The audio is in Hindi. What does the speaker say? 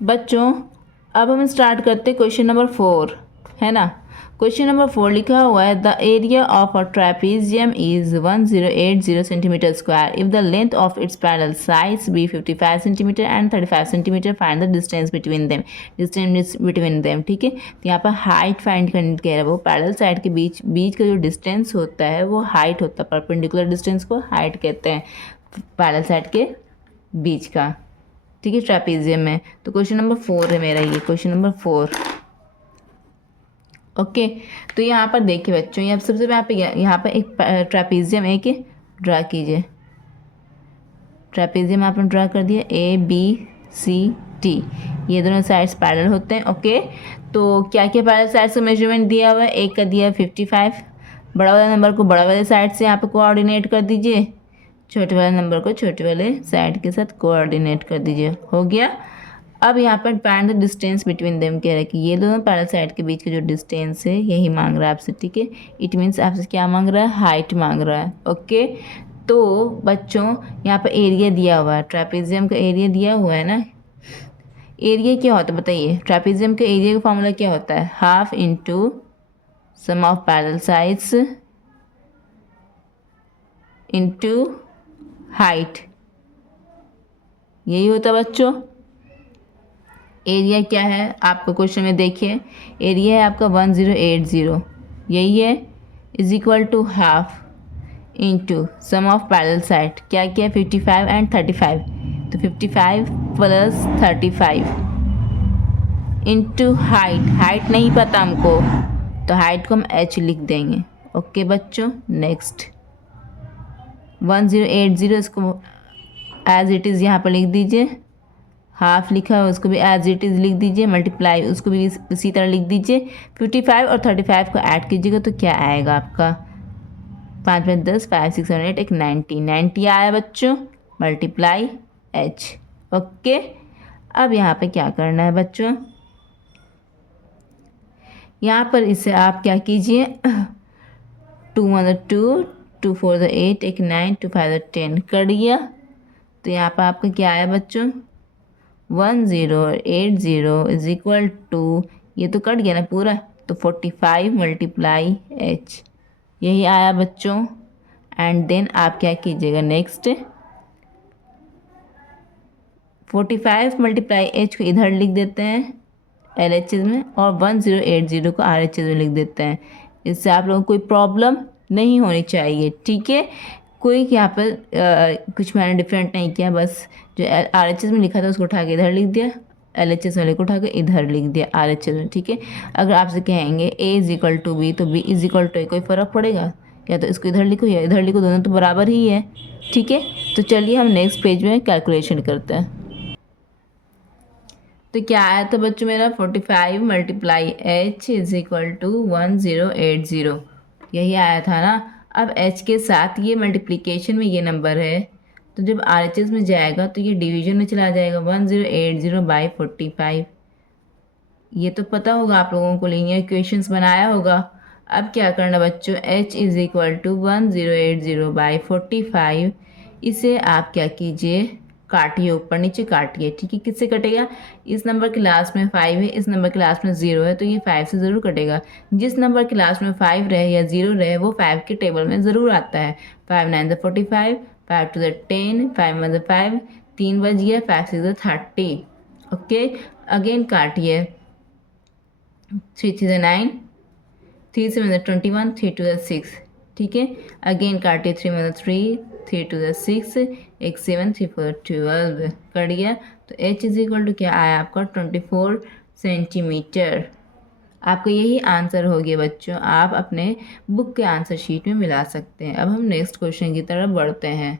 बच्चों अब हम स्टार्ट करते हैं क्वेश्चन नंबर 4, है ना। क्वेश्चन नंबर 4 लिखा हुआ है the area of a trapezium is 1080 centimetre square if the length of its parallel sides be 55 centimetre and 35 centimetre, find the distance between them. Distance between them, ठीक है। तो यहाँ पर हाइट फाइंड करने कह रहा है। वो पैरेलल साइड के बीच का जो डिस्टेंस होता है वो हाइट होता है। परपेंडिकुलर डिस्टेंस को हाइट कहते हैं, पैरेलल साइड के बीच का, ठीक है, ट्रेपीजियम में। तो क्वेश्चन नंबर 4 है मेरा, ये क्वेश्चन नंबर 4। ओके, तो यहाँ पर देखिए बच्चों, यहाँ सबसे यहाँ पर एक ट्रेपीजियम एक ड्रा कीजिए। ट्रेपीजियम आपने ड्रा कर दिया, ABCD, ये दोनों साइड्स पैरेलल होते हैं। ओके, तो क्या क्या पैरेलल साइड्स का मेजरमेंट दिया हुआ है? एक का दिया 55, बड़ा वाला नंबर को बड़ा वाले साइड से यहाँ पे कोऑर्डिनेट कर दीजिए, छोटे वाले नंबर को छोटे वाले साइड के साथ कोऑर्डिनेट कर दीजिए। हो गया। अब यहाँ पर find the distance between them कह रहा है कि ये दोनों पैरेलल साइड के बीच का जो डिस्टेंस है यही मांग रहा है आपसे, ठीक है। इट मीन्स आपसे क्या मांग रहा है? हाइट मांग रहा है। ओके, तो बच्चों यहाँ पर एरिया दिया हुआ है, ट्रेपीजियम का एरिया दिया हुआ है ना। एरिया क्या होता है बताइए? ट्रेपीजियम का एरिया का फॉर्मूला क्या होता है? Half into sum of parallel sides into height, यही होता है बच्चों। एरिया क्या है आपको क्वेश्चन में देखिए, एरिया है आपका 1080, यही है, is equal to half into sum of parallel side, क्या क्या 55 एंड 35, तो 55 प्लस 35 इंटू हाइट। हाइट नहीं पता हमको, तो हाइट को हम h लिख देंगे। ओके बच्चों, नेक्स्ट 1080 इसको एज इट इज़ यहाँ पर लिख दीजिए, हाफ लिखा है उसको भी एज इट इज़ लिख दीजिए, मल्टीप्लाई उसको भी इसी तरह लिख दीजिए। 55 और 35 को ऐड कीजिएगा तो क्या आएगा आपका? 5 5 10, 5 6 7 8 एक 90 आया बच्चों, मल्टीप्लाई h। ओके, अब यहाँ पे क्या करना है बच्चों? यहाँ पर इसे आप क्या कीजिए, 2 1 2, 2 4 8 एक 9, 2 5 10 कर दिया। तो यहाँ पर आपका क्या आया बच्चों? 1080 इज इक्वल टू, ये तो कट गया ना पूरा, तो 45 मल्टीप्लाई h, यही आया बच्चों। एंड देन आप क्या कीजिएगा नेक्स्ट, 45 मल्टीप्लाई h को इधर लिख देते हैं LHS में, और 1080 को RHS में लिख देते हैं। इससे आप लोगों को कोई प्रॉब्लम नहीं होनी चाहिए, ठीक है। कोई यहाँ पर कुछ मैंने डिफरेंट नहीं किया, बस जो RHS में लिखा था उसको उठा के इधर लिख दिया, LHS वाले को उठा के इधर लिख दिया RHS में, ठीक है। अगर आपसे कहेंगे A is equal to B तो B is equal to A, कोई फ़र्क पड़ेगा? या तो इसको इधर लिखो या इधर लिखो, दोनों तो बराबर ही है, ठीक है। तो चलिए हम नेक्स्ट पेज में कैलकुलेशन करते हैं। तो क्या आया था बच्चों मेरा? 45 multiply h is equal to 1080, यही आया था ना। अब h के साथ ये मल्टीप्लिकेशन में ये नंबर है, तो जब RHS में जाएगा तो ये डिवीजन में चला जाएगा, 1080 बाई 45। ये तो पता होगा आप लोगों को, लीनियर इक्वेशंस बनाया होगा। अब क्या करना बच्चों, h is equal to 1080 by 45, इसे आप क्या कीजिए, काटिए, ऊपर नीचे काटिए, ठीक है। किससे कटेगा? इस नंबर के लास्ट में 5 है, इस नंबर के लास्ट में 0 है, तो ये 5 से ज़रूर कटेगा। जिस नंबर के लास्ट में 5 रहे या 0 रहे वो 5 के टेबल में ज़रूर आता है। 5 9 45, 5 2 10, 5 1 5, 3 बज गया, 5 6 30। ओके, अगेन काटिए, 3 3 9, 3 7 21, 3 2 6, ठीक है। अगेन काटिए, 3 1 3, 3 2 6, एक 7, 3 4 12 कर दिया। तो h इज इक्वल टू क्या आया आपका? 24 सेंटीमीटर। आपका यही आंसर हो गया बच्चों, आप अपने बुक के आंसर शीट में मिला सकते हैं। अब हम नेक्स्ट क्वेश्चन की तरफ बढ़ते हैं।